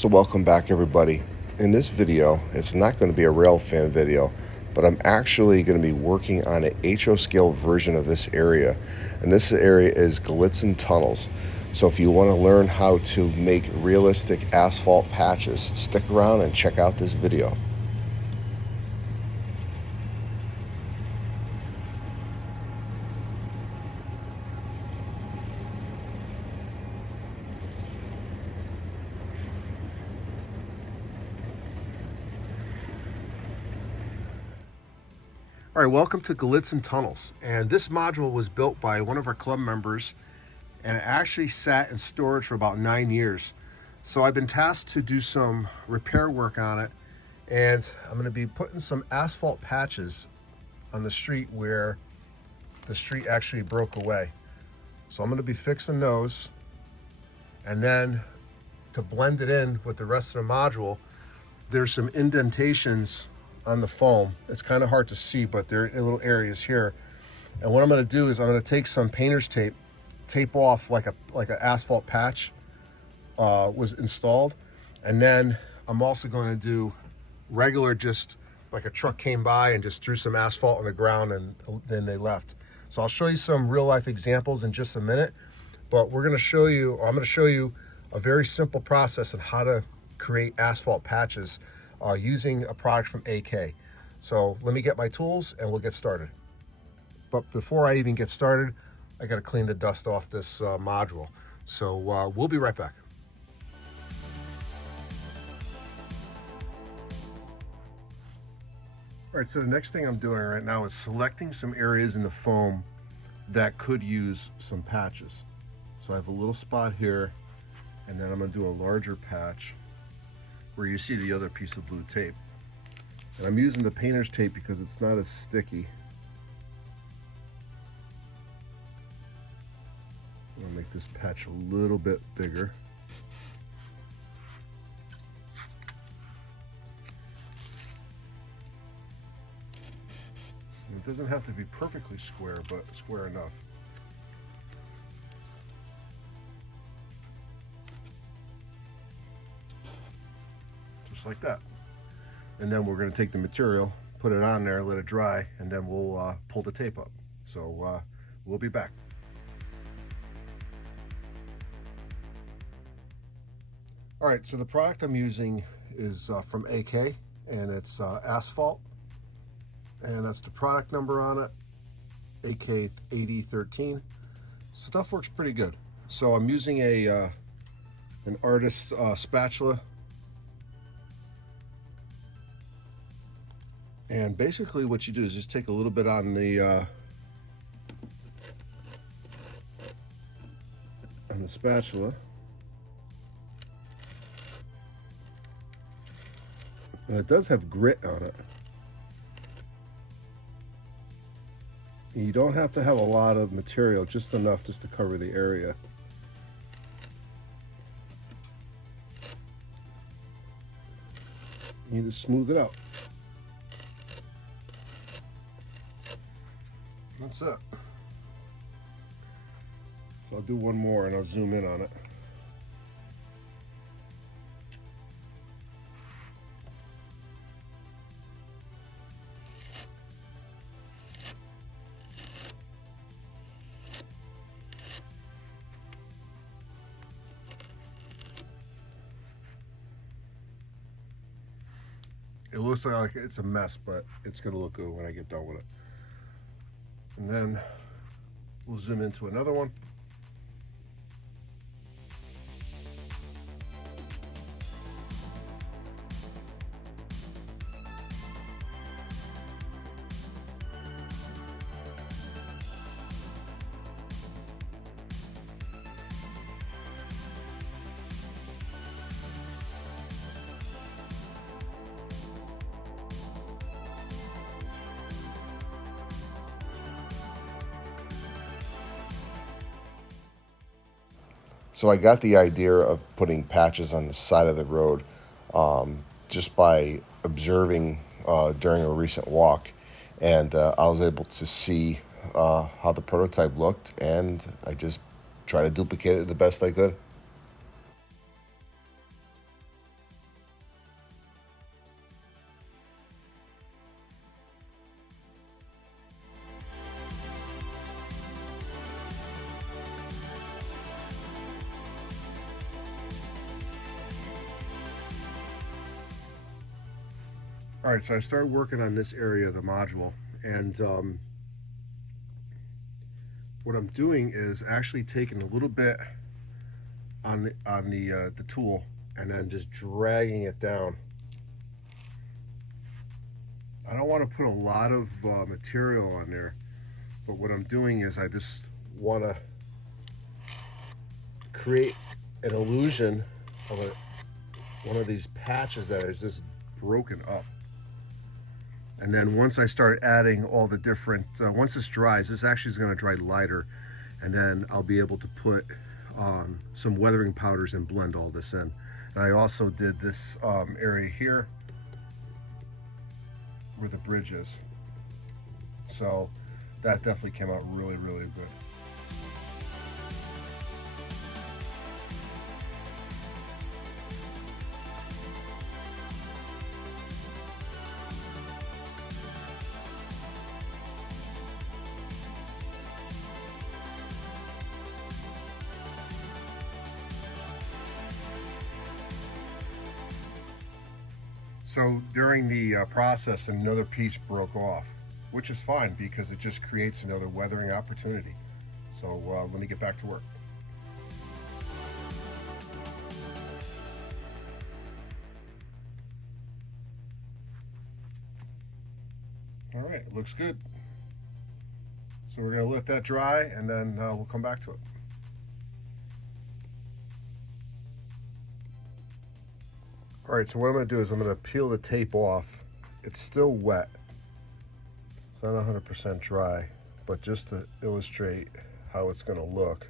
So welcome back everybody. In this video, it's not going to be a rail fan video, but I'm actually going to be working on an HO scale version of this area. And this area is Galitzin tunnels. So if you want to learn how to make realistic asphalt patches, stick around and check out this video. All right, welcome to Galitzin Tunnels. And this module was built by one of our club members, and it actually sat in storage for about 9 years. So I've been tasked to do some repair work on it, and I'm going to be putting some asphalt patches on the street where the street actually broke away. So I'm going to be fixing those, and then to blend it in with the rest of the module, there's some indentations on the foam. It's kind of hard to see, but there are little areas here. And what I'm going to do is I'm going to take some painter's tape off like an asphalt patch was installed, and then I'm also going to do regular, just like a truck came by and just threw some asphalt on the ground and then they left. So I'll show you some real life examples in just a minute, but I'm going to show you a very simple process on how to create asphalt patches using a product from AK. So let me get my tools and we'll get started. But before I even get started, I got to clean the dust off this module. So we'll be right back. All right, so the next thing I'm doing right now is selecting some areas in the foam that could use some patches. So I have a little spot here, and then I'm going to do a larger patch where you see the other piece of blue tape. And I'm using the painter's tape because it's not as sticky. I'm gonna make this patch a little bit bigger. And it doesn't have to be perfectly square, but square enough. Just like that. And then we're going to take the material, put it on there, let it dry, and then we'll pull the tape up. So we'll be back. All right, so the product I'm using is from AK, and it's asphalt, and that's the product number on it, AK 8013. Stuff works pretty good. So I'm using an artist spatula. And basically what you do is just take a little bit on the spatula, and it does have grit on it. You don't have to have a lot of material, just enough just to cover the area. You need to smooth it out. That's it. So I'll do one more and I'll zoom in on it. It looks like it's a mess, but it's going to look good when I get done with it. And then we'll zoom into another one. So I got the idea of putting patches on the side of the road just by observing during a recent walk, and I was able to see how the prototype looked, and I just tried to duplicate it the best I could. All right, so I started working on this area of the module, and what I'm doing is actually taking a little bit on the tool and then just dragging it down. I don't want to put a lot of material on there, but what I'm doing is I just want to create an illusion of one of these patches that is just broken up. And then once I start adding all the different, once this dries, this actually is going to dry lighter, and then I'll be able to put some weathering powders and blend all this in. And I also did this area here where the bridge is. So that definitely came out really, really good. So during the process, another piece broke off, which is fine because it just creates another weathering opportunity. So let me get back to work. All right, it looks good. So we're gonna let that dry and then we'll come back to it. All right, so what I'm gonna do is I'm gonna peel the tape off. It's still wet. It's not 100% dry, but just to illustrate how it's gonna look.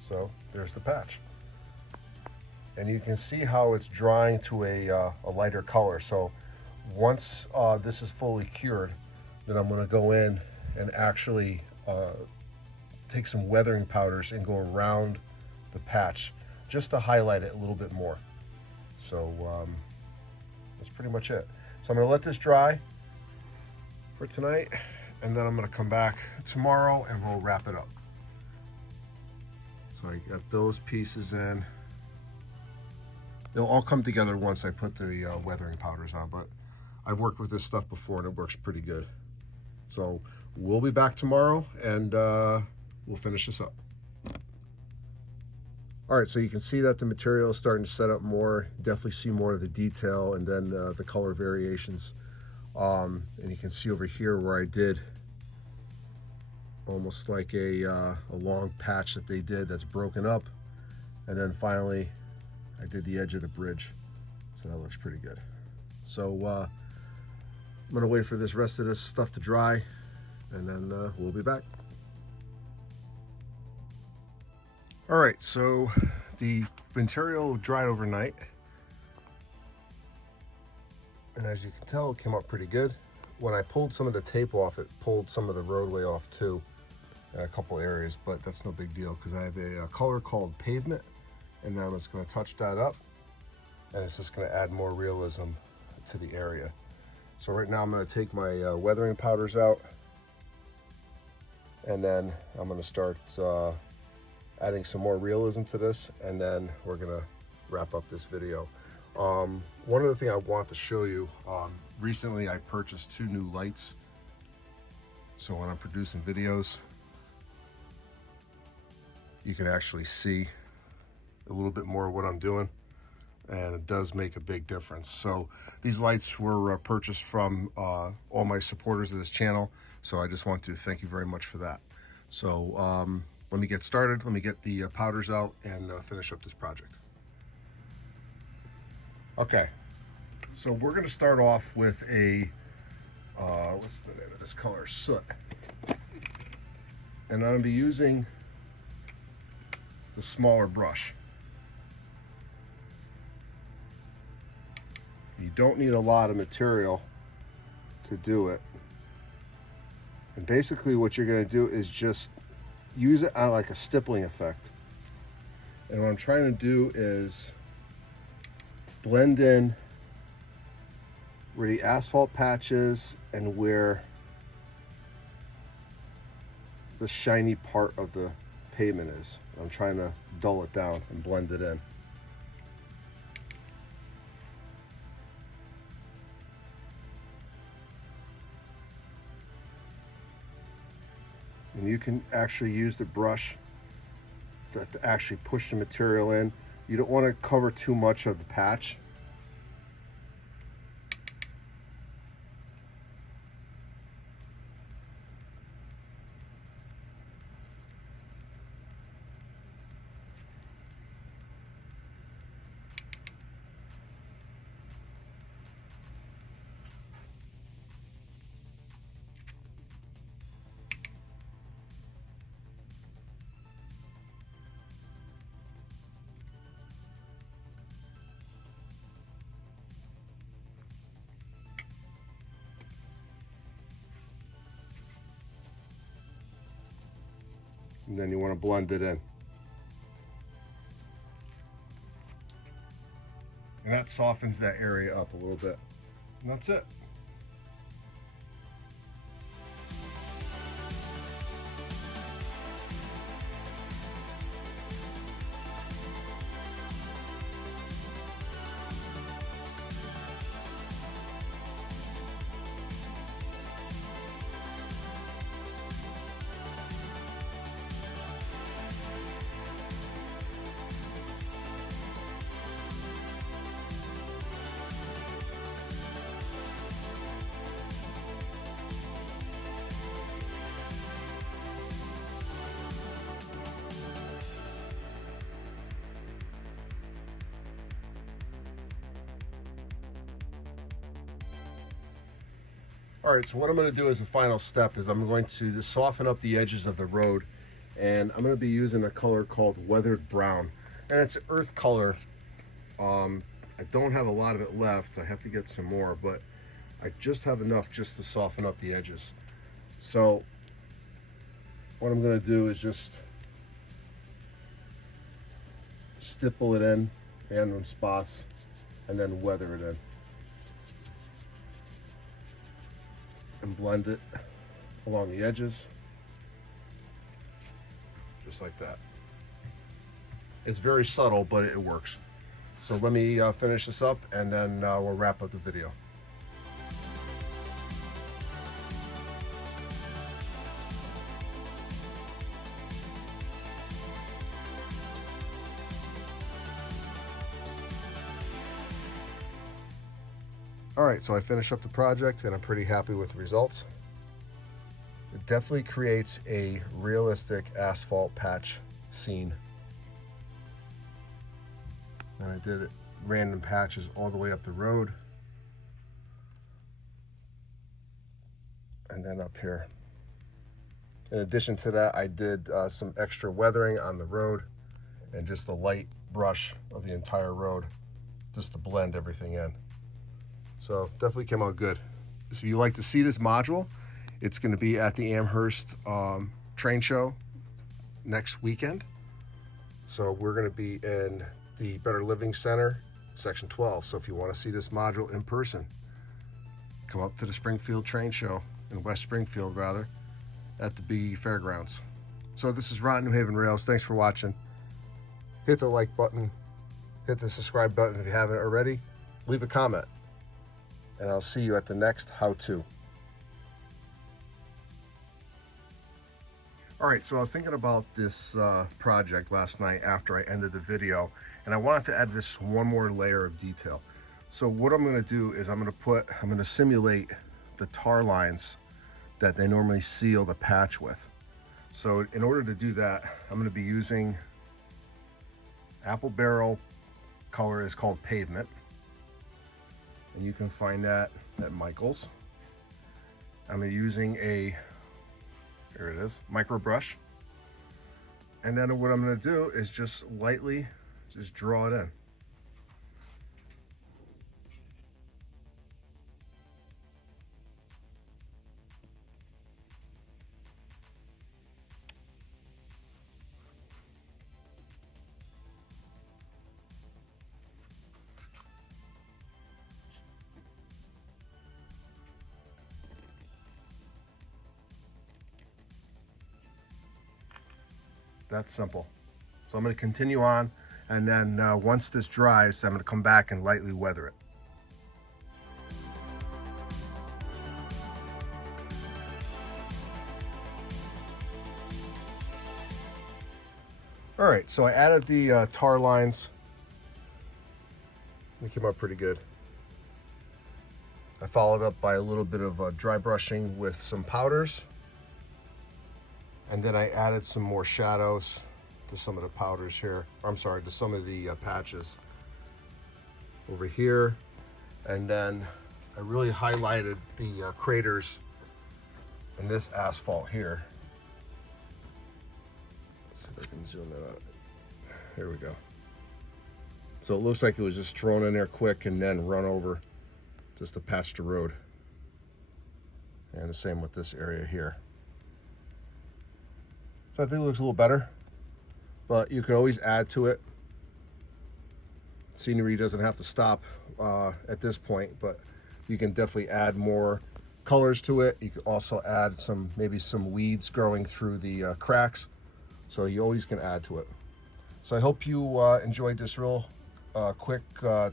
So there's the patch. And you can see how it's drying to a lighter color. So once this is fully cured, then I'm gonna go in and actually take some weathering powders and go around the patch just to highlight it a little bit more. So that's pretty much it. So I'm gonna let this dry for tonight, and then I'm gonna come back tomorrow and we'll wrap it up. So I got those pieces in. They'll all come together once I put the weathering powders on, but I've worked with this stuff before and it works pretty good. So we'll be back tomorrow and we'll finish this up. All right, so you can see that the material is starting to set up more. Definitely see more of the detail and then the color variations. And you can see over here where I did almost like a long patch that they did that's broken up, and then finally I did the edge of the bridge, so that looks pretty good. So I'm gonna wait for this rest of this stuff to dry, and then we'll be back. All right, so the material dried overnight, and as you can tell, it came out pretty good. When I pulled some of the tape off, it pulled some of the roadway off too in a couple areas, but that's no big deal because I have a color called Pavement, and then I'm just going to touch that up, and it's just going to add more realism to the area. So right now I'm going to take my weathering powders out, and then I'm going to start adding some more realism to this, and then we're going to wrap up this video. One other thing I want to show you, recently I purchased 2 new lights, so when I'm producing videos you can actually see a little bit more of what I'm doing, and it does make a big difference. So these lights were purchased from all my supporters of this channel, so I just want to thank you very much for that. So let me get started. Let me get the powders out and finish up this project. Okay, so we're going to start off with a what's the name of this color? Soot. And I'm going to be using the smaller brush. You don't need a lot of material to do it. And basically what you're going to do is just use it on like a stippling effect. And what I'm trying to do is blend in where the asphalt patch is and where the shiny part of the pavement is. I'm trying to dull it down and blend it in. And you can actually use the brush to actually push the material in. You don't want to cover too much of the patch. And then you want to blend it in. And that softens that area up a little bit. And that's it. All right, so what I'm going to do as a final step is I'm going to just soften up the edges of the road, and I'm going to be using a color called Weathered Brown, and it's an earth color. I don't have a lot of it left. I have to get some more, but I just have enough just to soften up the edges. So what I'm going to do is just stipple it in random spots and then weather it in. And blend it along the edges, just like that. It's very subtle, but it works. So let me finish this up, and then we'll wrap up the video. All right, so I finished up the project and I'm pretty happy with the results. It definitely creates a realistic asphalt patch scene. And I did it random patches all the way up the road. And then up here. In addition to that, I did some extra weathering on the road and just a light brush of the entire road just to blend everything in. So definitely came out good. If you like to see this module, it's going to be at the Amherst train show next weekend. So we're going to be in the Better Living Center, section 12. So if you want to see this module in person, come up to the Springfield train show, in West Springfield rather, at the BE Fairgrounds. So this is Ron, New Haven Rails. Thanks for watching. Hit the like button, hit the subscribe button if you haven't already. Leave a comment, and I'll see you at the next how-to. All right, so I was thinking about this project last night after I ended the video, and I wanted to add this one more layer of detail. So what I'm gonna do is I'm gonna simulate the tar lines that they normally seal the patch with. So in order to do that, I'm gonna be using Apple Barrel, color is called Pavement. And you can find that at Michael's. I'm using a, here it is, micro brush. And then what I'm gonna do is just lightly just draw it in. That simple. So I'm going to continue on, and then once this dries, I'm going to come back and lightly weather it. All right, so I added the tar lines. They came out pretty good. I followed up by a little bit of dry brushing with some powders. And then I added some more shadows to some of the powders here. Or I'm sorry, to some of the patches over here. And then I really highlighted the craters in this asphalt here. Let's see if I can zoom that out. Here we go. So it looks like it was just thrown in there quick and then run over just to patch the road. And the same with this area here. So I think it looks a little better, but you can always add to it. Scenery doesn't have to stop at this point, but you can definitely add more colors to it. You can also add maybe some weeds growing through the cracks. So you always can add to it. So I hope you enjoyed this real quick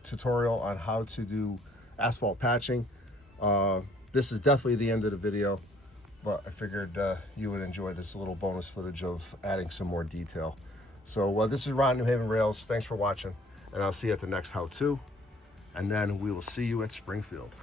tutorial on how to do asphalt patching. This is definitely the end of the video, but I figured you would enjoy this little bonus footage of adding some more detail. So this is Ron, New Haven Rails. Thanks for watching, and I'll see you at the next how-to, and then we will see you at Springfield.